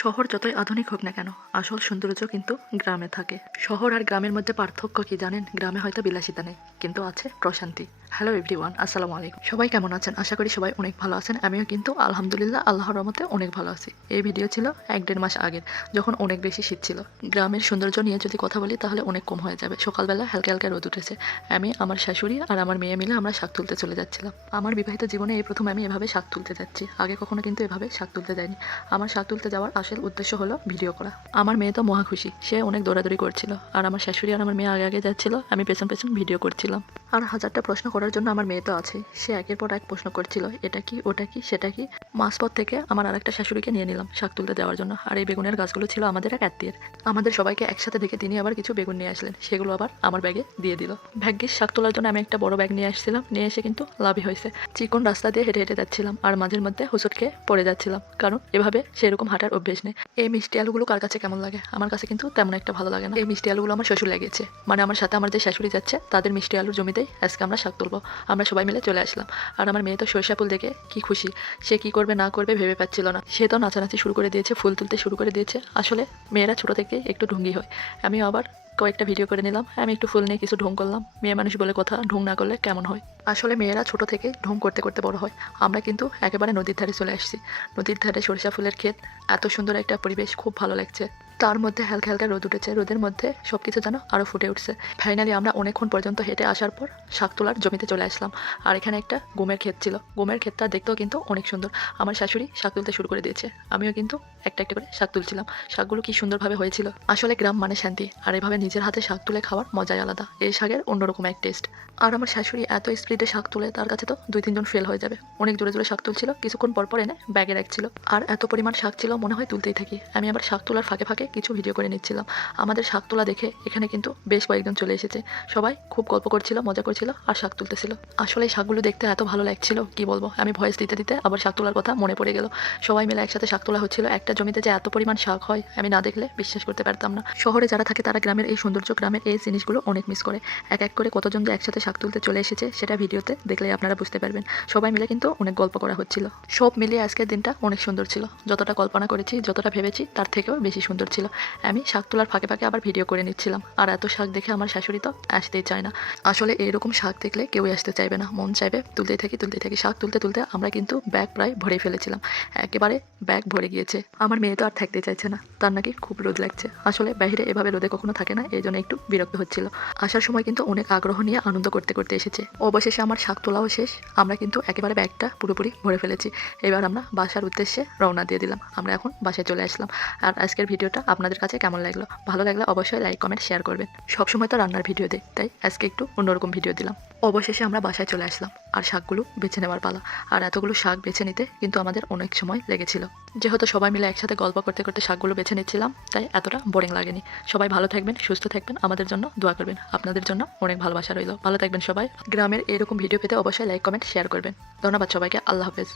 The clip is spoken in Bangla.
শহর যতই আধুনিক হোক না কেন, আসল সৌন্দর্য কিন্তু গ্রামে থাকে। শহর আর গ্রামের মধ্যে পার্থক্য কি জানেন? গ্রামে হয়তো বিলাসিতা নেই, কিন্তু আছে প্রশান্তি। হ্যালো এভরিওয়ান, আসসালামু আলাইকুম। সবাই কেমন আছেন? আশা করি সবাই অনেক ভালো আছেন। আমিও কিন্তু আলহামদুলিল্লাহ আল্লাহর রহমতে অনেক ভালো আছি। এই ভিডিও ছিল 1-1.5 মাস আগের, যখন অনেক বেশি শীত ছিল। গ্রামের সৌন্দর্য নিয়ে যদি কথা বলি তাহলে অনেক কম হয়ে যাবে। সকালবেলা হালকা হালকা রোদ উঠেছে। আমি, আমার শাশুড়ি আর আমার মেয়ে মিলে আমরা শাক তুলতে চলে যাচ্ছিলাম। আমার বিবাহিত জীবনে এই প্রথম আমি এভাবে শাক তুলতে যাচ্ছি। আগে কখনো কিন্তু এভাবে শাক তুলতে যাইনি। আমার শাক তুলতে যাওয়ার আসল উদ্দেশ্য হলো ভিডিও করা। আমার মেয়ে তো মহা খুশি, সে অনেক দৌড়াদৌড়ি করছিল। আর আমার শাশুড়ি আর আমার মেয়ে আগে আগে যাচ্ছিল, আমি পেছন পেছন ভিডিও করছিলাম। আর হাজারটা প্রশ্ন করার জন্য আমার মেয়ে তো আছে, সে একের পর এক প্রশ্ন করছিল, এটা কি, ওটা কি, সেটা কি। মাঝপথ থেকে আমার আরেকটা শাশুড়িকে নিয়ে নিলাম শাক তুলতে যাওয়ার জন্য। আর এই বেগুনের গাছগুলো ছিল আমাদের এক আত্মীয়ের। আমাদের সবাইকে একসাথে দেখে তিনি আবার কিছু বেগুন নিয়ে আসলেন, সেগুলো আবার আমার ব্যাগে দিয়ে দিল। ভাগ্যিস শাক তোলার জন্য আমি একটা বড় ব্যাগ নিয়ে আসছিলাম, নিয়ে এসে কিন্তু লাভই হয়েছে। চিকন রাস্তা দিয়ে হেঁটে হেঁটে যাচ্ছিলাম আর মাঝের মধ্যে হোঁচট খেয়ে পড়ে যাচ্ছিলাম, কারণ এভাবে সেরকম হাঁটার অভ্যেস নেই। এই মিষ্টি আলুগুলো কার কাছে কেমন লাগে? আমার কাছে কিন্তু তেমন একটা ভালো লাগে না। এই মিষ্টি আলুগুলো আমার শ্বশুর লাগিয়েছে, মানে আমার সাথে আমার যে শাশুড়ি যাচ্ছে তাদের মিষ্টি আলুর জমিতেই আজকে আমরা শাক তুলবো। আমরা সবাই মিলে চলে আসলাম। আর আমার মেয়ে তো সরিষা ফুল দেখে কি খুশি, সে কি করবে না করবে ভেবে পাচ্ছিল না। সে তো নাচানাচি শুরু করে দিয়েছে, ফুল তুলতে শুরু করে দিয়েছে। আসলে মেয়েরা ছোট থেকে একটু ঢুঙ্গি হয়। আমি আবার কয়েকটা ভিডিও করে নিলাম, আমি একটু ফুল নিয়ে কিছু ঢং করলাম। মেয়ে মানুষ বলে কথা, ঢং না করলে কেমন হয়? আসলে মেয়েরা ছোট থেকে ঢং করতে করতে বড় হয়। আমরা কিন্তু একেবারে নদীর ধারে চলে আসছি। নদীর ধারে সরিষা ফুলের ক্ষেত, এত সুন্দর একটা পরিবেশ, খুব ভালো লাগছে। তার মধ্যে হালকা হালকা রোদ উঠেছে, রোদের মধ্যে সবকিছু যেন আরো ফুটে উঠছে। ফাইনালি আমরা অনেকক্ষণ পর্যন্ত হেঁটে আসার পর শাক তোলার জমিতে চলে আসলাম। আর এখানে একটা গমের ক্ষেত ছিল, গমের ক্ষেতটা দেখতেও কিন্তু অনেক সুন্দর। আমার শাশুড়ি শাক তুলতে শুরু করে দিয়েছে, আমিও কিন্তু একটা একটা করে শাক তুলছিলাম। শাকগুলো কি সুন্দরভাবে হয়েছিল। আসলে গ্রাম মানে শান্তি, আর এভাবে নিজের হাতে শাক তুলে খাওয়ার মজাই আলাদা। এই শাকের অন্যরকম এক টেস্ট। আর আমার শাশুড়ি এত স্পিডে শাক তুলে, তার কাছে তো 2-3 জন ফেল হয়ে যাবে। অনেক জোরে জোরে শাক তুলছিল, কিছুক্ষণ পর পর এনে ব্যাগে রাখছিল। আর এত পরিমাণ শাক ছিল, মনে হয় তুলতেই থাকি। আমি আবার শাক তোলার ফাঁকে ফাঁকে কিছু ভিডিও করে নিচ্ছিলাম। আমাদের শাক তোলা দেখে এখানে কিন্তু বেশ কয়েকজন চলে এসেছে। সবাই খুব গল্প করছিল, মজা করছিল আর শাক তুলতেছিল। আসলে এই শাকগুলো দেখতে এত ভালো লাগছিল, কি বলবো। আমি ভয়েস দিতে দিতে আবার শাক তোলার কথা মনে পড়ে গেল। সবাই মিলে একসাথে শাক তোলা হচ্ছিল। একটা জমিতে যে এত পরিমাণ শাক হয়, আমি না দেখলে বিশ্বাস করতে পারতাম না। শহরে যারা থাকে তারা গ্রামের এই সৌন্দর্য, গ্রামের এই জিনিসগুলো অনেক মিস করে। এক এক করে কতজন যে একসাথে শাক তুলতে চলে এসেছে সেটা ভিডিওতে দেখলেই আপনারা বুঝতে পারবেন। সবাই মিলে কিন্তু অনেক গল্প করা হচ্ছিল। সব মিলিয়ে আজকের দিনটা অনেক সুন্দর ছিল। যতটা কল্পনা করেছি, যতটা ভেবেছি, তার থেকেও বেশি সুন্দর ছিল। আমি শাক তোলার ফাঁকে ফাঁকে আবার ভিডিও করে নিচ্ছিলাম। আর এত শাক দেখে আমার শাশুড়ি তো আসতেই চায় না। আসলে এরকম শাক দেখলে কেউই আসতে চাইবে না, মন চাইবে তুলতেই থাকি তুলতেই থাকি। শাক তুলতে তুলতে আমরা কিন্তু ব্যাগ প্রায় ভরে ফেলেছিলাম, একেবারে ব্যাগ ভরে গিয়েছে। আমার মেয়ে তো আর থাকতে চাইছে না, তার নাকি খুব রোদ লাগছে। আসলে বাইরে এভাবে রোদে কখনো থাকে না, এই জন্য একটু বিরক্ত হচ্ছিল। আসার সময় কিন্তু অনেক আগ্রহ নিয়ে আনন্দ করতে করতে এসেছে। অবশেষে আমার শাক তোলাও শেষ। আমরা কিন্তু একেবারে ব্যাগটা পুরোপুরি ভরে ফেলেছি। এবার আমরা বাসার উদ্দেশ্যে রওনা দিয়ে দিলাম। আমরা এখন বাসায় চলে আসলাম। আর আজকের ভিডিওটা আপনাদের কাছে কেমন লাগলো? ভালো লাগলে অবশ্যই লাইক, কমেন্ট, শেয়ার করবেন। সবসময় তো রান্নার ভিডিও দিই, তাই আজকে একটু অন্যরকম ভিডিও দিলাম। অবশেষে আমরা বাসায় চলে আসলাম আর শাকগুলো বেছে নেওয়ার পালা। আর এতগুলো শাক বেছে নিতে কিন্তু আমাদের অনেক সময় লেগেছিল। যেহেতু সবাই মিলে একসাথে গল্প করতে করতে শাকগুলো বেছে নিচ্ছিলাম, তাই এতটা বোরিং লাগেনি। সবাই ভালো থাকবেন, সুস্থ থাকবেন, আমাদের জন্য দোয়া করবেন। আপনাদের জন্য অনেক ভালোবাসা রইল। ভালো থাকবেন সবাই। গ্রামের এরকম ভিডিও পেতে অবশ্যই লাইক, কমেন্ট, শেয়ার করবেন। ধন্যবাদ সবাইকে। আল্লাহ হাফেজ।